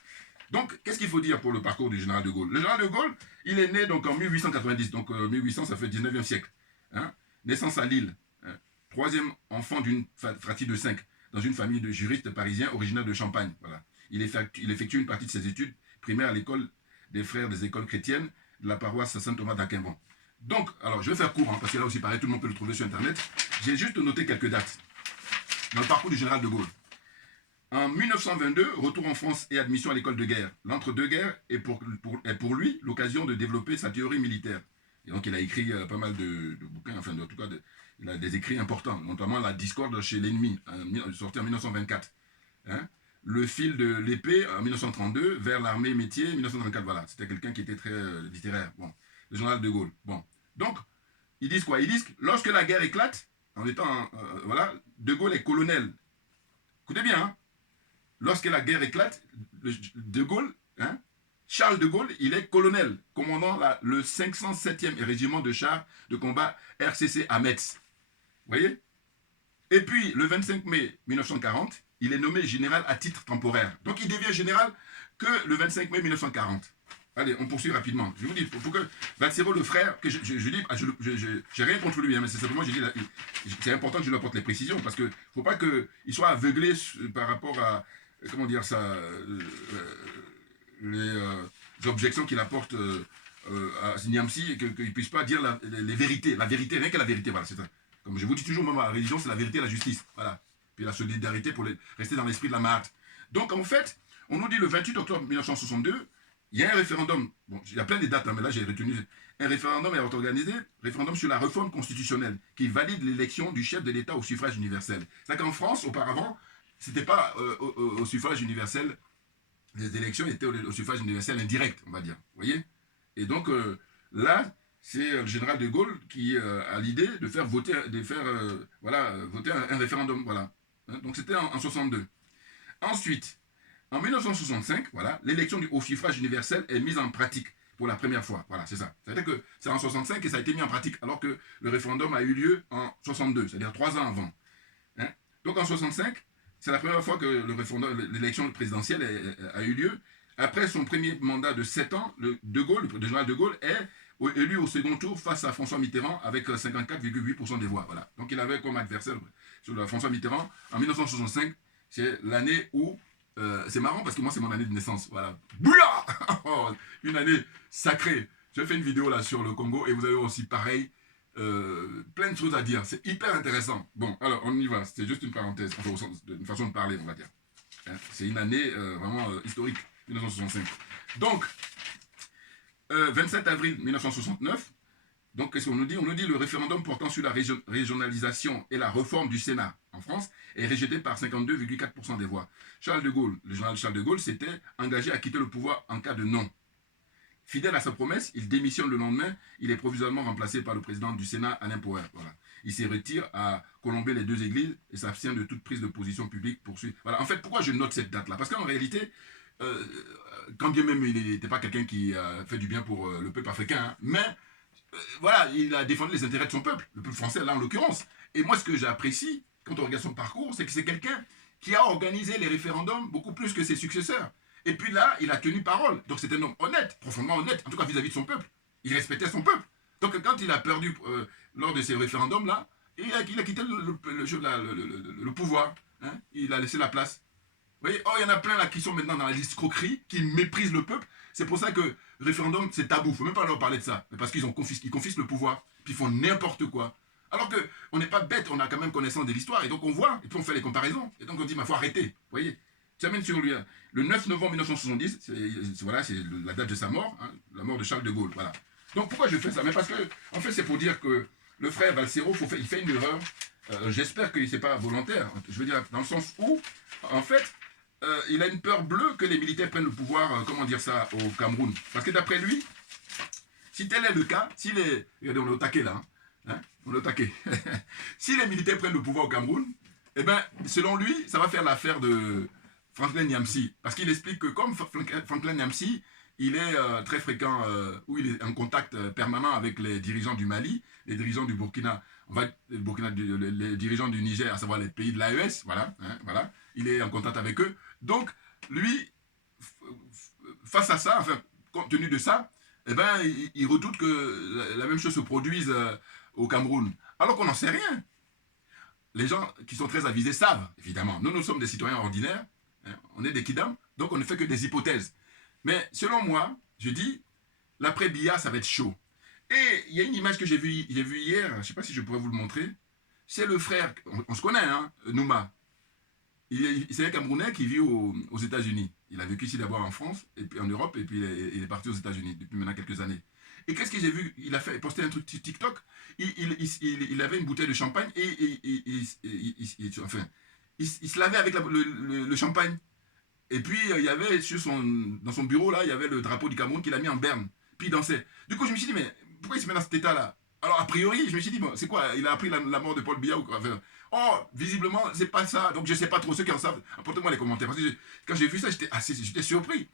Donc, qu'est-ce qu'il faut dire pour le parcours du général de Gaulle? Le général de Gaulle, il est né donc en 1890, donc 1800, ça fait 19e siècle. Hein? Naissance à Lille, hein? Troisième enfant d'une fratrie de 5, dans une famille de juristes parisiens originaires de Champagne. Voilà. Il effectue une partie de ses études primaires à l'école des frères des écoles chrétiennes de la paroisse Saint-Thomas d'Aquin. Donc, alors je vais faire court, hein, parce que là aussi, pareil, tout le monde peut le trouver sur Internet. J'ai juste noté quelques dates dans le parcours du général de Gaulle. En 1922, retour en France et admission à l'école de guerre. L'entre-deux-guerres est pour lui l'occasion de développer sa théorie militaire. Et donc, il a écrit pas mal de bouquins, enfin, en tout cas, il a des écrits importants, notamment La discorde chez l'ennemi, sorti en 1924. Hein? Le fil de l'épée, en 1932, vers l'armée métier, 1934. Voilà, c'était quelqu'un qui était très littéraire. Bon, le général de Gaulle. Bon, donc, ils disent quoi? Ils disent que lorsque la guerre éclate, en étant, voilà, de Gaulle est colonel. Écoutez bien, hein? Lorsque la guerre éclate, de Gaulle, hein, Charles de Gaulle, il est colonel, commandant le 507e régiment de chars de combat RCC à Metz. Vous voyez? Et puis, le 25 mai 1940, il est nommé général à titre temporaire. Donc, il devient général que le 25 mai 1940. Allez, on poursuit rapidement. Je vous dis, il faut que Valsero, le frère, que je dis, j'ai rien contre lui, hein, mais c'est simplement, c'est important que je lui apporte les précisions, parce qu'il ne faut pas qu'il soit aveuglé par rapport à, comment dire ça, les objections qu'il apporte à Niamsi, et qu'il ne puisse pas dire les vérités. La vérité, rien que la vérité, voilà, c'est ça. Comme je vous dis toujours, moi, la religion, c'est la vérité et la justice. Voilà. Puis la solidarité pour rester dans l'esprit de la Mahat. Donc, en fait, on nous dit le 28 octobre 1962, il y a un référendum. Bon, il y a plein de dates, hein, mais là, j'ai retenu. Un référendum est organisé, référendum sur la réforme constitutionnelle, qui valide l'élection du chef de l'État au suffrage universel. C'est-à-dire qu'en France, auparavant, c'était pas au suffrage universel, les élections étaient au suffrage universel indirect, on va dire. Vous voyez? Et donc, là, c'est le général de Gaulle qui a l'idée de faire voter, voter un référendum. Voilà. Hein, donc c'était en 62. Ensuite, en 1965, voilà, l'élection au suffrage universel est mise en pratique pour la première fois. Voilà, c'est ça. C'est-à-dire que c'est en 65 que ça a été mis en pratique, alors que le référendum a eu lieu en 62, c'est-à-dire 3 ans avant. Hein? Donc en 65, c'est la première fois que l'élection présidentielle a eu lieu. Après son premier mandat de 7 ans, le général de Gaulle est élu au second tour face à François Mitterrand avec 54,8% des voix. Voilà. Donc il avait comme adversaire François Mitterrand en 1965. C'est l'année où... c'est marrant parce que moi c'est mon année de naissance. Voilà. Bouya une année sacrée. J'ai fait une vidéo là sur le Congo et vous avez aussi pareil. Plein de choses à dire. C'est hyper intéressant. Bon, alors on y va. C'était juste une parenthèse. Enfin, une façon de parler, on va dire. Hein? C'est une année vraiment historique 1965. Donc, 27 avril 1969, donc qu'est-ce qu'on nous dit? On nous dit le référendum portant sur la régionalisation et la réforme du Sénat en France est rejeté par 52,4% des voix. Charles de Gaulle, le général Charles de Gaulle, s'était engagé à quitter le pouvoir en cas de non. Fidèle à sa promesse, il démissionne le lendemain. Il est provisoirement remplacé par le président du Sénat, Alain Poher. Voilà. Il se retire à Colombey-les-Deux-Églises et s'abstient de toute prise de position publique poursuite. Voilà. En fait, pourquoi je note cette date-là? Parce qu'en réalité, quand bien même il n'était pas quelqu'un qui fait du bien pour le peuple africain, hein, mais voilà, il a défendu les intérêts de son peuple, le peuple français là en l'occurrence. Et moi, ce que j'apprécie quand on regarde son parcours, c'est que c'est quelqu'un qui a organisé les référendums beaucoup plus que ses successeurs. Et puis là, il a tenu parole. Donc c'est un homme honnête, profondément honnête, en tout cas vis-à-vis de son peuple. Il respectait son peuple. Donc quand il a perdu lors de ces référendums-là, il a quitté le pouvoir. Hein, il a laissé la place. Vous voyez, oh, il y en a plein là qui sont maintenant dans la l'escroquerie, qui méprisent le peuple. C'est pour ça que le référendum, c'est tabou. Il ne faut même pas leur parler de ça. Mais parce qu'ils confisquent le pouvoir. Puis ils font n'importe quoi. Alors qu'on n'est pas bête, on a quand même connaissance de l'histoire. Et donc on voit, et puis on fait les comparaisons. Et donc on dit, il faut arrêter. Vous voyez, ça mène sur lui. Le 9 novembre 1970, voilà, c'est la date de sa mort, hein, la mort de Charles de Gaulle. Voilà. Donc pourquoi je fais ça? Mais parce que, en fait, c'est pour dire que le frère Valsero, il fait une erreur. J'espère que ce n'est pas volontaire. Je veux dire, dans le sens où, en fait, il a une peur bleue que les militaires prennent le pouvoir, comment dire ça, au Cameroun. Parce que d'après lui, si tel est le cas, si les... Regardez, on est au taquet là. Hein, on est au taquet. Si les militaires prennent le pouvoir au Cameroun, eh bien, selon lui, ça va faire l'affaire de Franklin Nyamsi. Parce qu'il explique que comme Franklin Nyamsi, il est très fréquent, où il est en contact permanent avec les dirigeants du Mali, les dirigeants du Burkina, les dirigeants du Niger, à savoir les pays de l'AES, voilà, hein, voilà. Il est en contact avec eux. Donc, lui, face à ça, enfin, compte tenu de ça, eh ben, il redoute que la même chose se produise au Cameroun. Alors qu'on n'en sait rien. Les gens qui sont très avisés savent, évidemment. Nous sommes des citoyens ordinaires, hein, on est des kidams, donc on ne fait que des hypothèses. Mais selon moi, je dis, l'après Biya, ça va être chaud. Et il y a une image que j'ai vue hier, je ne sais pas si je pourrais vous le montrer, c'est le frère, on se connaît, hein, Nouma. C'est un Camerounais qui vit aux États-Unis. Il a vécu ici d'abord en France, et puis en Europe, et puis il est parti aux États-Unis depuis maintenant quelques années. Et qu'est-ce que j'ai vu? Il a posté un truc TikTok. Il avait une bouteille de champagne et il se lavait avec le champagne. Et puis il y avait dans son bureau là, il y avait le drapeau du Cameroun qu'il a mis en berne. Puis il dansait. Du coup, je me suis dit, mais pourquoi il se met dans cet état-là? Alors, a priori, je me suis dit, bon, c'est quoi? Il a appris la mort de Paul Biya ou quoi? Enfin, oh, visiblement, c'est pas ça. Donc, je sais pas trop. Ceux qui en savent, apportez-moi les commentaires. Parce que quand j'ai vu ça, j'étais surpris.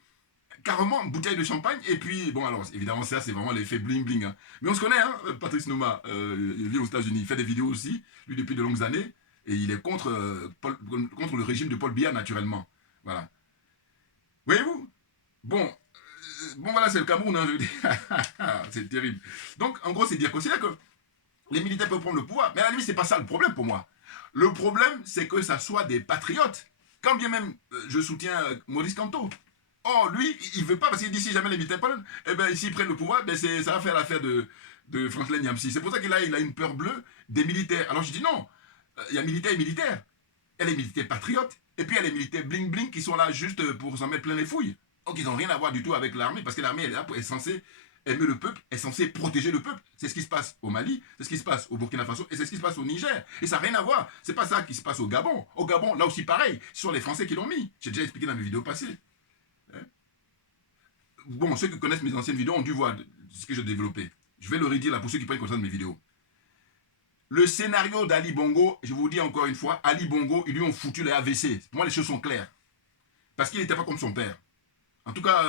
Carrément, bouteille de champagne. Et puis, bon, alors, évidemment, ça, c'est vraiment l'effet bling-bling. Hein. Mais on se connaît, hein, Patrice Nouma. Il vit aux États-Unis. Il fait des vidéos aussi, lui, depuis de longues années. Et il est contre le régime de Paul Biya, naturellement. Voilà. Voyez-vous? Bon, voilà, c'est le Cameroun, hein, je veux dire. C'est terrible. Donc, en gros, c'est dire considère que les militaires peuvent prendre le pouvoir. Mais à la limite, c'est pas ça le problème pour moi. Le problème, c'est que ça soit des patriotes. Quand bien même je soutiens Maurice Kamto. Oh, lui, il veut pas, parce qu'il dit si jamais les militaires prennent, eh bien, s'ils prennent le pouvoir, ben ça va faire l'affaire de Franklin Nyamsi. C'est pour ça qu'il a une peur bleue des militaires. Alors je dis non, il y a militaires et militaires. Il y a les militaires patriotes, et puis il y a les militaires bling-bling qui sont là juste pour s'en mettre plein les fouilles. Donc ils n'ont rien à voir du tout avec l'armée, parce que l'armée est censée aimer le peuple, est censée protéger le peuple. C'est ce qui se passe au Mali, c'est ce qui se passe au Burkina Faso, et c'est ce qui se passe au Niger. Et ça n'a rien à voir. C'est pas ça qui se passe au Gabon. Au Gabon, là aussi pareil, ce sont les Français qui l'ont mis. J'ai déjà expliqué dans mes vidéos passées. Bon, ceux qui connaissent mes anciennes vidéos ont dû voir ce que j'ai développé. Je vais le redire là pour ceux qui prennent conscience de mes vidéos. Le scénario d'Ali Bongo, je vous dis encore une fois, Ali Bongo, ils lui ont foutu les AVC. Pour moi, les choses sont claires. Parce qu'il n'était pas comme son père. En tout cas,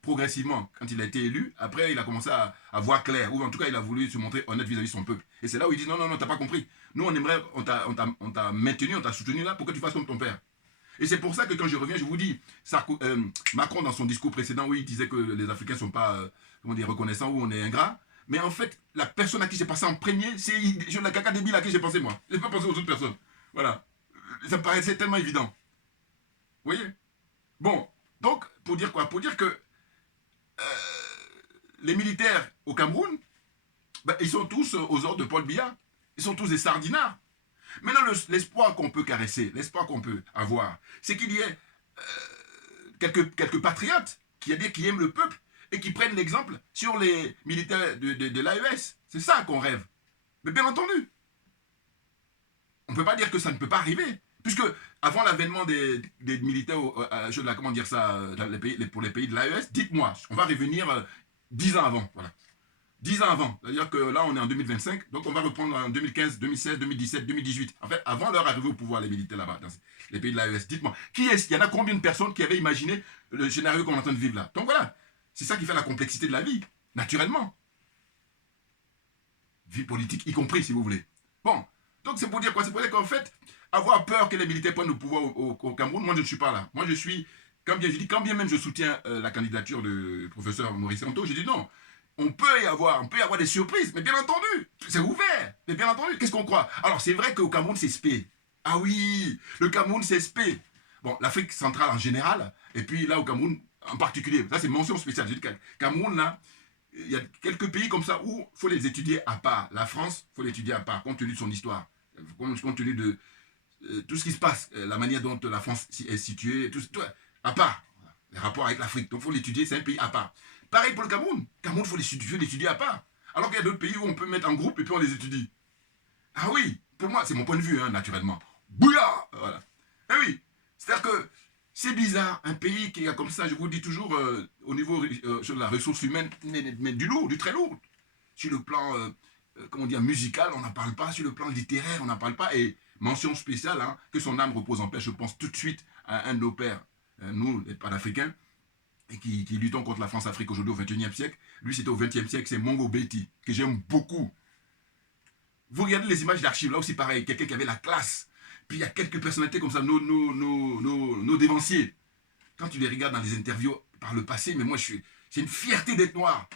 progressivement, quand il a été élu, après, il a commencé à voir clair. Ou en tout cas, il a voulu se montrer honnête vis-à-vis de son peuple. Et c'est là où il dit, non, t'as pas compris. Nous, on t'a maintenu, on t'a soutenu là pour que tu fasses comme ton père. Et c'est pour ça que quand je reviens, je vous dis, Macron, dans son discours précédent, oui, il disait que les Africains ne sont pas reconnaissants ou on est ingrats. Mais en fait, la personne à qui j'ai pensé en premier, c'est la caca débile à qui j'ai pensé moi. Je n'ai pas pensé aux autres personnes. Voilà. Ça me paraissait tellement évident. Vous voyez? Bon, donc, pour dire quoi? Pour dire que les militaires au Cameroun, ben, ils sont tous aux ordres de Paul Biya. Ils sont tous des sardinards. Maintenant, l'espoir qu'on peut caresser, l'espoir qu'on peut avoir, c'est qu'il y ait quelques patriotes qui aiment le peuple et qui prennent l'exemple sur les militaires de l'AES. C'est ça qu'on rêve. Mais bien entendu, on ne peut pas dire que ça ne peut pas arriver. Puisque avant l'avènement des militaires, comment dire ça, pour les pays de l'AES, dites-moi, on va revenir 10 ans avant. Voilà. 10 ans avant. C'est-à-dire que là, on est en 2025, donc on va reprendre en 2015, 2016, 2017, 2018. En fait, avant leur arrivée au pouvoir, les militaires là-bas, dans les pays de l'AES. Dites-moi, il y en a combien de personnes qui avaient imaginé le scénario qu'on est en train de vivre là? Donc voilà, c'est ça qui fait la complexité de la vie, naturellement. Vie politique y compris, si vous voulez. Bon, donc c'est pour dire quoi? C'est pour dire qu'en fait, avoir peur que les militaires prennent le pouvoir au Cameroun, moi je ne suis pas là. Moi je suis, quand bien même je soutiens la candidature du professeur Maurice Kamto, je dis non. On peut y avoir des surprises, mais bien entendu, c'est ouvert. Mais bien entendu, qu'est-ce qu'on croit? Alors c'est vrai qu'au Cameroun c'est spé. Ah oui, le Cameroun c'est spé. Bon, l'Afrique centrale en général, et puis là au Cameroun en particulier, ça c'est mention spéciale. Je dis Cameroun là, il y a quelques pays comme ça où il faut les étudier à part. La France, il faut l'étudier à part, compte tenu de son histoire, compte tenu de tout ce qui se passe, la manière dont la France est située, tout à part. Les rapports avec l'Afrique, donc il faut l'étudier, c'est un pays à part. Pareil pour le Cameroun. Cameroun, il faut l'étudier à part. Alors qu'il y a d'autres pays où on peut mettre en groupe et puis on les étudie. Ah oui, pour moi, c'est mon point de vue, hein, naturellement. Bouya, voilà. Eh oui, c'est-à-dire que c'est bizarre, un pays qui est comme ça, je vous dis toujours, au niveau sur la ressource humaine, mais du lourd, du très lourd. Sur le plan, comment dire, musical, on n'en parle pas. Sur le plan littéraire, on n'en parle pas. Et mention spéciale, hein, que son âme repose en paix, je pense tout de suite à un de nos pères, nous, les panafricains, et qui luttons contre la France-Afrique aujourd'hui au XXIe siècle. Lui, c'était au XXe siècle, c'est Mongo Betty, que j'aime beaucoup. Vous regardez les images d'archives, là aussi pareil, quelqu'un qui avait la classe. Puis il y a quelques personnalités comme ça, nos dévanciers. Quand tu les regardes dans les interviews par le passé, mais moi, c'est une fierté d'être noir.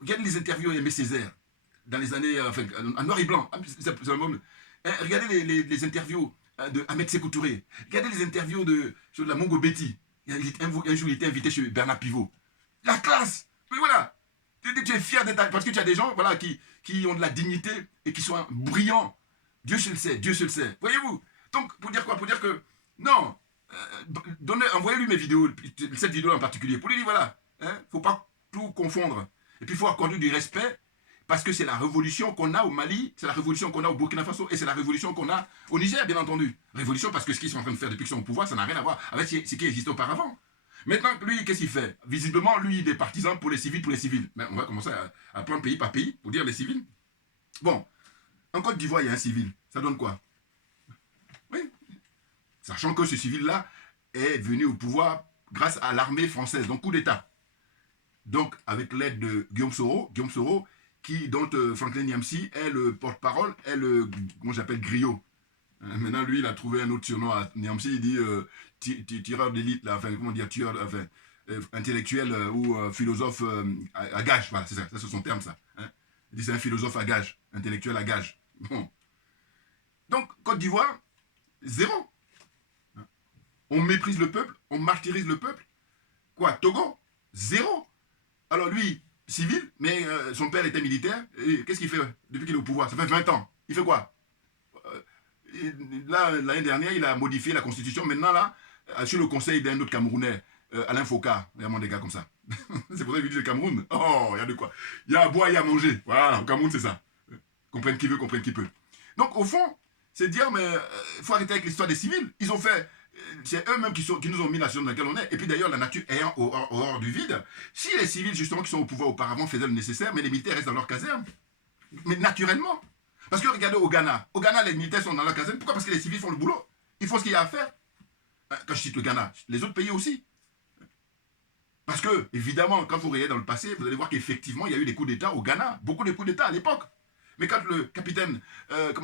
Regardez les interviews d'Aimé Césaire, dans les années, enfin, en noir et blanc. Regardez les interviews de Ahmed Sékou Touré. Regardez les interviews de la Mongo Betty. Un jour, il était invité chez Bernard Pivot. La classe! Mais voilà! Tu es fier d'être... Parce que tu as des gens voilà, qui ont de la dignité et qui sont brillants. Dieu se le sait, Dieu se le sait. Voyez-vous? Donc, pour dire quoi? Pour dire que, non, envoyez-lui mes vidéos, cette vidéo en particulier, pour lui dire, voilà, hein, faut pas tout confondre. Et puis, il faut accorder du respect, parce que c'est la révolution qu'on a au Mali, c'est la révolution qu'on a au Burkina Faso, et c'est la révolution qu'on a au Niger, bien entendu. Révolution parce que ce qu'ils sont en train de faire depuis qu'ils sont au pouvoir, ça n'a rien à voir avec ce qui existait auparavant. Maintenant, lui, qu'est-ce qu'il fait? Visiblement, lui, il est partisan pour les civils, Mais on va commencer à prendre pays par pays pour dire les civils. Bon, en Côte d'Ivoire, il y a un civil. Ça donne quoi? Oui. Sachant que ce civil-là est venu au pouvoir grâce à l'armée française, donc coup d'État. Donc, avec l'aide de Guillaume Soro, dont Franklin Nyamsi est le porte-parole, est le, comment j'appelle, griot. Maintenant, lui, il a trouvé un autre surnom à Nyamsi, il dit tireur d'élite, enfin, comment dire, intellectuel ou philosophe à gage, voilà, c'est ça, c'est son terme, ça. Hein. Il dit c'est un philosophe à gage, intellectuel à gage. Bon. Donc, Côte d'Ivoire, zéro. On méprise le peuple, on martyrise le peuple. Quoi, Togo? Zéro. Alors lui, civil, mais son père était militaire. Qu'est-ce qu'il fait depuis qu'il est au pouvoir? Ça fait 20 ans. Il fait quoi? Là, l'année dernière, il a modifié la constitution. Maintenant, là, sur le conseil d'un autre Camerounais, Alain Foucault, il y a des gars comme ça. C'est pour ça qu'il dit le Cameroun. Oh, il y a de quoi. Il y a à boire, il y a à manger. Voilà, au Cameroun, c'est ça. Comprenne qui veut, comprenne qui peut. Donc, au fond, c'est dire, mais il faut arrêter avec l'histoire des civils. Ils ont fait... C'est eux-mêmes qui nous ont mis la situation dans laquelle on est. Et puis d'ailleurs, la nature ayant horreur du vide, si les civils, justement, qui sont au pouvoir auparavant faisaient le nécessaire, mais les militaires restent dans leur caserne. Mais naturellement. Parce que regardez au Ghana, les militaires sont dans leur caserne. Pourquoi? Parce que les civils font le boulot. Ils font ce qu'il y a à faire. Quand je cite le Ghana, les autres pays aussi. Parce que, évidemment, quand vous regardez dans le passé, vous allez voir qu'effectivement, il y a eu des coups d'État au Ghana. Beaucoup de coups d'État à l'époque. Mais quand le capitaine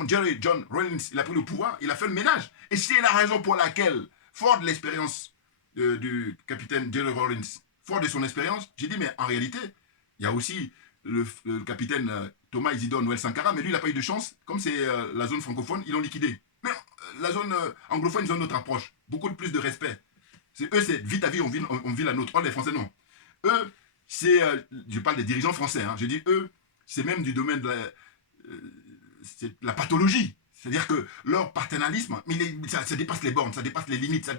Jerry John Rawlings il a pris le pouvoir, il a fait le ménage. Et c'est la raison pour laquelle, fort de l'expérience du capitaine Jerry Rawlings, fort de son expérience, j'ai dit, mais en réalité, il y a aussi le capitaine Thomas Isidore Noël Sankara, mais lui, il n'a pas eu de chance. Comme c'est la zone francophone, ils l'ont liquidé. Mais la zone anglophone, ils ont une autre approche. Beaucoup plus de respect. Eux, c'est vite à vie, on vit la nôtre. Oh, les Français, non. Eux, c'est... je parle des dirigeants français. Hein, je dis eux, c'est même du domaine de la pathologie. C'est-à-dire que leur paternalisme, mais ça dépasse les bornes, ça dépasse les limites,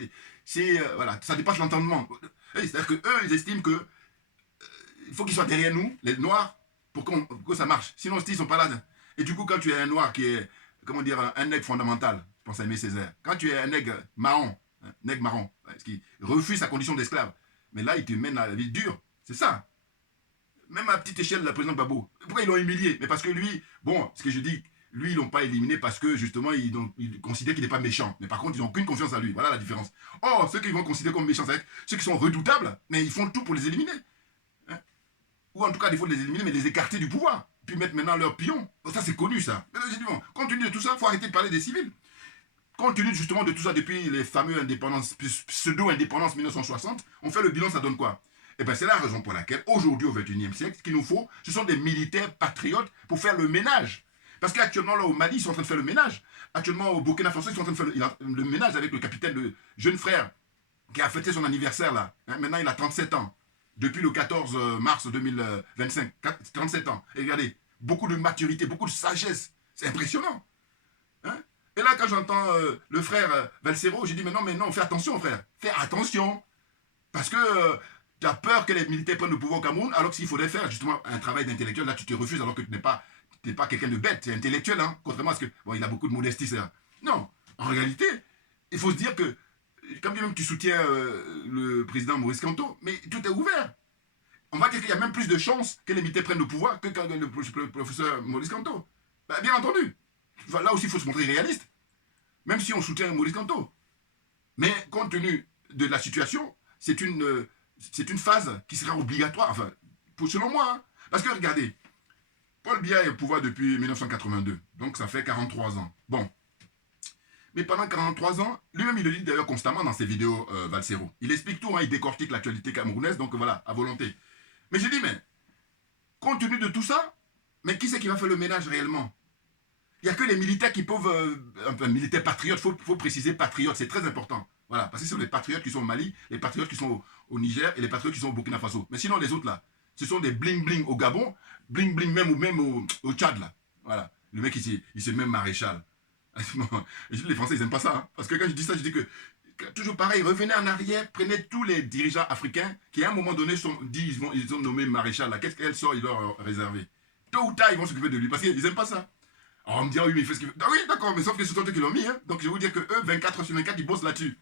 voilà, ça dépasse l'entendement. C'est-à-dire qu'eux, ils estiment que il faut qu'ils soient derrière nous, les Noirs, pour que ça marche. Sinon, ils ne sont pas là. Et du coup, quand tu es un Noir qui est, comment dire, un nègre fondamental, je pense à Aimé Césaire, quand tu es un nègre marron, qui refuse sa condition d'esclave, mais là, il te mène à la vie dure. C'est ça. Même à petite échelle, le président Gbagbo. Pourquoi ils l'ont humilié? Mais parce que lui, bon, ce que je dis, lui, ils l'ont pas éliminé parce que, justement, ils considèrent qu'il n'est pas méchant. Mais par contre, ils n'ont aucune confiance en lui. Voilà la différence. Or, ceux qu'ils vont considérer comme méchants, c'est ceux qui sont redoutables, mais ils font tout pour les éliminer. Hein? Ou en tout cas, il faut les éliminer, mais les écarter du pouvoir. Puis mettre maintenant leurs pions. Ça, c'est connu, ça. Mais là, j'ai dit, bon, compte tenu de tout ça, il faut arrêter de parler des civils. Compte tenu justement de tout ça, depuis les fameux indépendances, pseudo-indépendances 1960, on fait le bilan, ça donne quoi? Eh bien, c'est la raison pour laquelle, aujourd'hui, au XXIe siècle, ce qu'il nous faut, ce sont des militaires patriotes pour faire le ménage. Parce qu'actuellement, là, au Mali, ils sont en train de faire le ménage. Actuellement, au Burkina Faso, ils sont en train de faire le ménage avec le capitaine, le jeune frère, qui a fêté son anniversaire, là. Maintenant, il a 37 ans. Depuis le 14 mars 2025. 37 ans. Et regardez, beaucoup de maturité, beaucoup de sagesse. C'est impressionnant. Hein? Et là, quand j'entends le frère Valsero, j'ai dit, mais non, fais attention, frère. Fais attention. Parce que tu as peur que les militaires prennent le pouvoir au Cameroun, alors que s'il faudrait faire justement un travail d'intellectuel, là, tu te refuses alors que tu n'es pas quelqu'un de bête, c'est intellectuel, hein, contrairement à ce que... Bon, il a beaucoup de modestie, ça. Non, en réalité, il faut se dire que, quand bien même tu soutiens le président Maurice Kamto, mais tout est ouvert. On va dire qu'il y a même plus de chances que les militaires prennent le pouvoir que quand le professeur Maurice Kamto. Ben, bien entendu. Là aussi, il faut se montrer réaliste. Même si on soutient Maurice Kamto. Mais compte tenu de la situation, c'est une phase qui sera obligatoire, enfin, selon moi. Hein. Parce que regardez, Paul Biya est au pouvoir depuis 1982, donc ça fait 43 ans. Bon. Mais pendant 43 ans, lui-même il le dit d'ailleurs constamment dans ses vidéos Valsero. Il explique tout, hein, il décortique l'actualité camerounaise, donc voilà, à volonté. Mais j'ai dit, mais, compte tenu de tout ça, mais qui c'est qui va faire le ménage réellement? Il n'y a que les militaires qui peuvent... militaires patriotes, il faut préciser patriotes, c'est très important. Voilà, parce que ce sont les patriotes qui sont au Mali, les patriotes qui sont au Niger et les patriotes qui sont au Burkina Faso. Mais sinon, les autres là, ce sont des bling-bling au Gabon, bling-bling même au Tchad là. Voilà, le mec il se met maréchal. Les Français, ils n'aiment pas ça. Hein, parce que quand je dis ça, je dis que toujours pareil, revenez en arrière, prenez tous les dirigeants africains qui à un moment donné ils ont nommé maréchal là. Quel sort ils leur réservé? Tôt ou tard, ils vont s'occuper de lui parce qu'ils n'aiment pas ça. Alors on me dit, oui, mais il fait ce qu'il veut. Ah oui, d'accord, mais sauf que ce sont eux qui l'ont mis. Hein. Donc je vais vous dire que eux, 24/24, ils bossent là-dessus.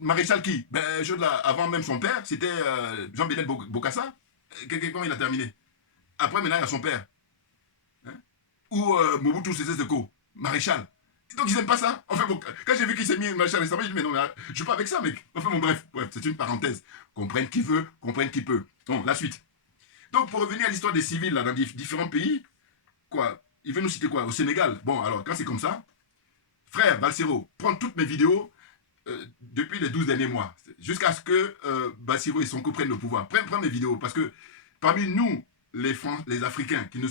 Maréchal qui avant même son père, c'était Jean-Bédel Bokassa. Comment il a terminé? Après, maintenant, il y a son père. Hein? Ou Mobutu Sese Seko, maréchal. Donc ils n'aiment pas ça. Enfin, bon, quand j'ai vu qu'il s'est mis maréchal récemment, j'ai dit, mais non, mais je ne suis pas avec ça, mec. Enfin, bon, bref, c'est une parenthèse. Comprenne qui veut, comprenne qui peut. Bon, la suite. Donc, pour revenir à l'histoire des civils là, dans différents pays, quoi, il veut nous citer quoi? Au Sénégal. Bon, alors, quand c'est comme ça, frère Valsero, prends toutes mes vidéos depuis les 12 derniers mois, jusqu'à ce que Bassirou et Sonko prennent le pouvoir. Prends mes vidéos, parce que parmi nous, les Africains, nous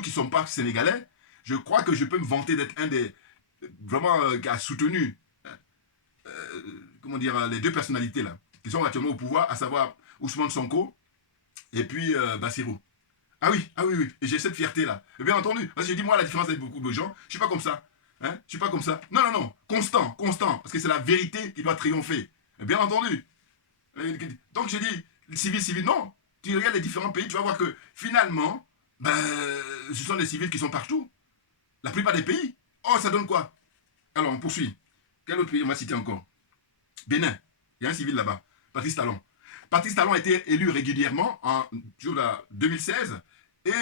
qui ne sommes pas sénégalais, je crois que je peux me vanter d'être un des, vraiment, qui a soutenu, comment dire, les deux personnalités là, qui sont actuellement au pouvoir, à savoir Ousmane Sonko et puis Bassirou. Ah oui, et j'ai cette fierté-là. Bien entendu, parce que j'ai dit, moi, la différence avec beaucoup de gens, je ne suis pas comme ça. Hein? Je suis pas comme ça. Non, constant, parce que c'est la vérité qui doit triompher. Bien entendu. Donc j'ai dit, civil, non. Tu regardes les différents pays, tu vas voir que finalement, ce sont les civils qui sont partout. La plupart des pays. Oh, ça donne quoi? Alors, on poursuit. Quel autre pays on va citer encore? Bénin. Il y a un civil là-bas. Patrice Talon. Patrice Talon a été élu régulièrement en 2016. Et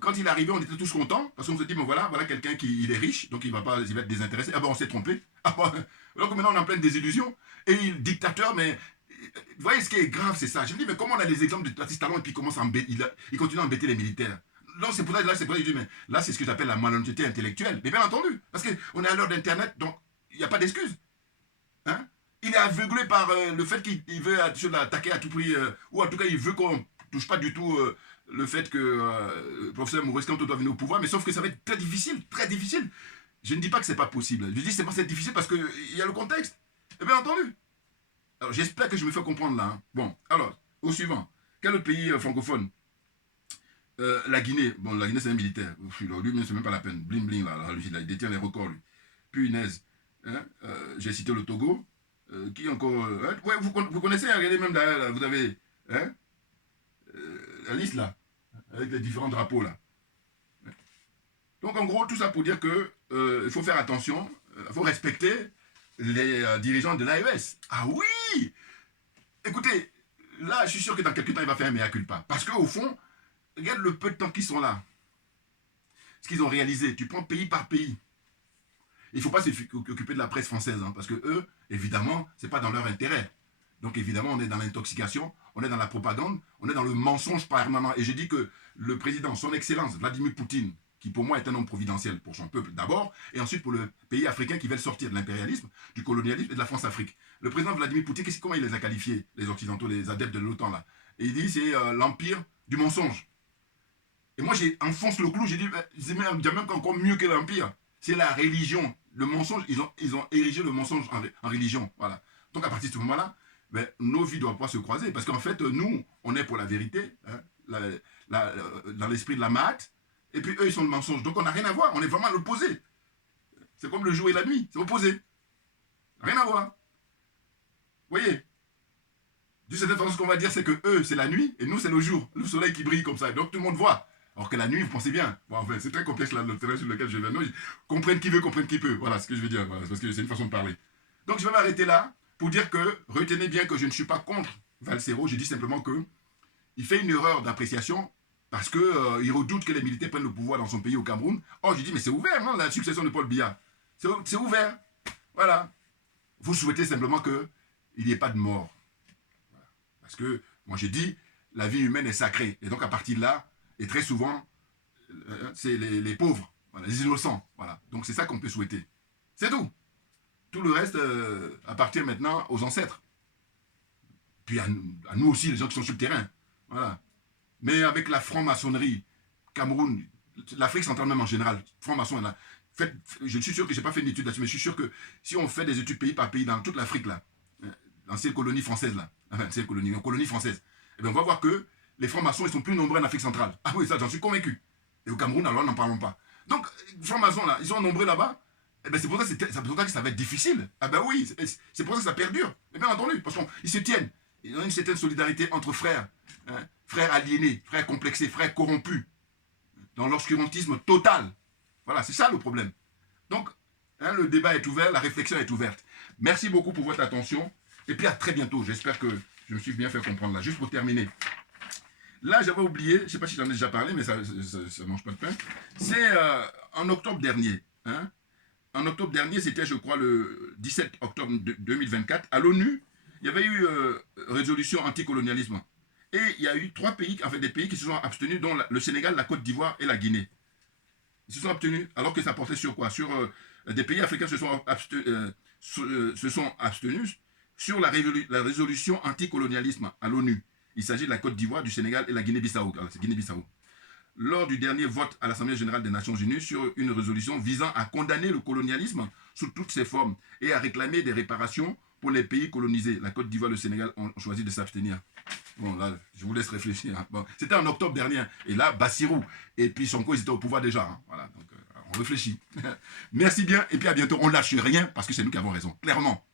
quand il est arrivé, on était tous contents, parce qu'on se dit, bon voilà quelqu'un qui il est riche, donc il va être désintéressé. Ah ben on s'est trompé. Ah ben, alors que maintenant on est en pleine désillusion. Et il est dictateur, mais vous voyez ce qui est grave, c'est ça. Je me dis, mais comment on a des exemples de Patrice Talon et puis il continue à embêter les militaires? Non, c'est pour ça que je dis, mais là c'est ce que j'appelle la malhonnêteté intellectuelle. Mais bien entendu, parce qu'on est à l'heure d'Internet, donc il n'y a pas d'excuse. Hein? Il est aveuglé par le fait qu'il veut attaquer à tout prix, ou en tout cas il veut qu'on touche pas du tout le fait que le professeur Maurice Kamto doit venir au pouvoir, mais sauf que ça va être très difficile, très difficile. Je ne dis pas que c'est pas possible, je dis que c'est difficile parce qu'il y a le contexte. Et bien entendu. Alors j'espère que je me fais comprendre là. Hein. Bon, alors, au suivant. Quel autre pays francophone La Guinée, bon, la Guinée c'est un militaire. Lui, c'est même pas la peine. Bling bling, là, il détient les records, lui. Punaise. Hein? J'ai cité le Togo. Qui encore. Hein? Ouais, vous connaissez, regardez même derrière, là, vous avez. Hein? La liste là. Avec les différents drapeaux là. Donc en gros, tout ça pour dire que il faut faire attention, il faut respecter les dirigeants de l'AES. Ah oui! Écoutez, là, je suis sûr que dans quelques temps, il va faire un mea culpa. Parce qu'au fond, regarde le peu de temps qu'ils sont là. Ce qu'ils ont réalisé. Tu prends pays par pays. Il ne faut pas s'occuper de la presse française, hein, parce que eux, évidemment, ce n'est pas dans leur intérêt. Donc évidemment, on est dans l'intoxication, on est dans la propagande, on est dans le mensonge permanent. Et je dis que le président, son excellence, Vladimir Poutine, qui pour moi est un homme providentiel pour son peuple d'abord, et ensuite pour le pays africain qui veulent sortir de l'impérialisme, du colonialisme et de la France-Afrique. Le président Vladimir Poutine, comment il les a qualifiés, les Occidentaux, les adeptes de l'OTAN là? Et il dit c'est l'empire du mensonge. Et moi, j'enfonce le clou, j'ai dit, c'est même encore mieux que l'empire. C'est la religion. Le mensonge, ils ont érigé le mensonge en religion. Voilà. Donc à partir de ce moment-là, ben, nos vies ne doivent pas se croiser. Parce qu'en fait, nous, on est pour la vérité, hein, dans l'esprit de la maths, et puis eux, ils sont le mensonge. Donc on n'a rien à voir, on est vraiment à l'opposé. C'est comme le jour et la nuit, c'est opposé. Rien à voir. Vous voyez? D'une certaine façon, ce qu'on va dire, c'est que eux, c'est la nuit, et nous, c'est le jour. Le soleil qui brille comme ça. Donc tout le monde voit. Alors que la nuit, vous pensez bien. Bon, enfin, c'est très complexe là, le terrain sur lequel je vais. Non, comprenne qui veut, comprenne qui peut. Voilà ce que je veux dire. Voilà, parce que c'est une façon de parler. Donc je vais m'arrêter là pour dire que, retenez bien que je ne suis pas contre Valsero. Je dis simplement que il fait une erreur d'appréciation parce qu'il redoute que les militaires prennent le pouvoir dans son pays au Cameroun. Oh, je dis, mais c'est ouvert, non, la succession de Paul Biya. C'est ouvert. Voilà. Vous souhaitez simplement qu'il n'y ait pas de mort. Voilà. Parce que, moi j'ai dit, la vie humaine est sacrée. Et donc à partir de là, et très souvent, c'est les pauvres, voilà, les innocents. Voilà. Donc c'est ça qu'on peut souhaiter. C'est tout. Tout le reste appartient maintenant aux ancêtres. Puis à nous aussi, les gens qui sont sur le terrain. Voilà. Mais avec la franc-maçonnerie, Cameroun, l'Afrique centrale même en général, franc-maçon, je suis sûr que je n'ai pas fait une étude là-dessus, mais je suis sûr que si on fait des études pays par pays dans toute l'Afrique, là, l'ancienne colonie française, là, enfin, l'ancienne colonie française, eh bien, on va voir que les francs-maçons, ils sont plus nombreux en Afrique centrale. Ah oui, ça, j'en suis convaincu. Et au Cameroun, alors, n'en parlons pas. Donc, les francs-maçons, là, ils sont nombreux là-bas. Eh bien, c'est pour ça que ça va être difficile. Ah ben oui, c'est pour ça que ça perdure. Et bien entendu, parce qu'ils se tiennent. Ils ont une certaine solidarité entre frères. Hein, frères aliénés, frères complexés, frères corrompus. Dans l'obscurantisme total. Voilà, c'est ça le problème. Donc, hein, le débat est ouvert, la réflexion est ouverte. Merci beaucoup pour votre attention. Et puis à très bientôt. J'espère que je me suis bien fait comprendre là. Juste pour terminer. Là, j'avais oublié, je ne sais pas si j'en ai déjà parlé, mais ça ne mange pas de pain. C'est en octobre dernier. Hein, en octobre dernier, c'était, je crois, le 17 octobre 2024, à l'ONU, il y avait eu résolution anticolonialisme. Et il y a eu 3 pays, en fait, des pays qui se sont abstenus, dont le Sénégal, la Côte d'Ivoire et la Guinée. Ils se sont abstenus, alors que ça portait sur quoi? Sur des pays africains se sont abstenus sur la résolution anticolonialisme à l'ONU. Il s'agit de la Côte d'Ivoire, du Sénégal et la Guinée-Bissau. C'est Guinée-Bissau. Lors du dernier vote à l'Assemblée générale des Nations Unies sur une résolution visant à condamner le colonialisme sous toutes ses formes et à réclamer des réparations pour les pays colonisés. La Côte d'Ivoire et le Sénégal ont choisi de s'abstenir. Bon, là, je vous laisse réfléchir. Hein. Bon, c'était en octobre dernier. Et là, Bassirou et puis Sonko, ils étaient au pouvoir déjà. Hein. Voilà, donc on réfléchit. Merci bien et puis à bientôt. On ne lâche rien parce que c'est nous qui avons raison. Clairement.